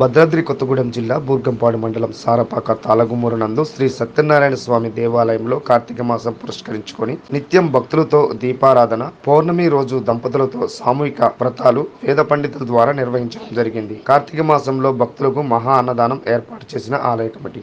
భద్రాద్రి కొత్తగూడెం జిల్లా బూర్గంపాడు మండలం సారపాక తాళగుమ్మూరు నందు శ్రీ సత్యనారాయణ స్వామి దేవాలయంలో కార్తీక మాసం పురస్కరించుకొని నిత్యం భక్తులతో దీపారాధన పౌర్ణమి రోజు దంపతులతో సామూహిక వ్రతాలు వేద పండితుల ద్వారా నిర్వహించడం జరిగింది. కార్తీక మాసంలో భక్తులకు మహా అన్నదానం ఏర్పాటు చేసిన ఆలయ కమిటీ.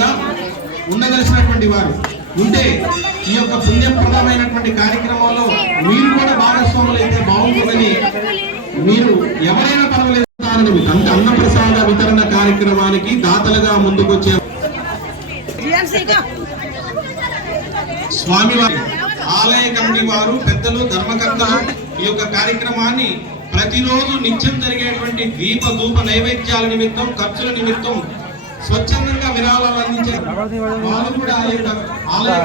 దీపంగా ఉండదలిసినటువంటి వారు ఉంటే ఈ యొక్క పుణ్యప్రదమైనటువంటి కార్యక్రమంలో మీరు కూడా భాగస్వాములు అయితే బాగుంటుందని మీరు ఎవరైనా పర్వాలేదు. అంటే అన్నప్రసాద వితరణ కార్యక్రమానికి దాతలుగా ముందుకొచ్చే స్వామివారి ఆలయ కమిటీ వారు పెద్దలు ధర్మకర్తలు ఈ యొక్క కార్యక్రమాన్ని ప్రతిరోజు నిత్యం జరిగేటువంటి దీప ధూప నైవేద్యాల నిమిత్తం ఖర్చుల నిమిత్తం స్వచ్ఛందంగా విరాళాలు కూడా ఆ యొక్క ఆలయ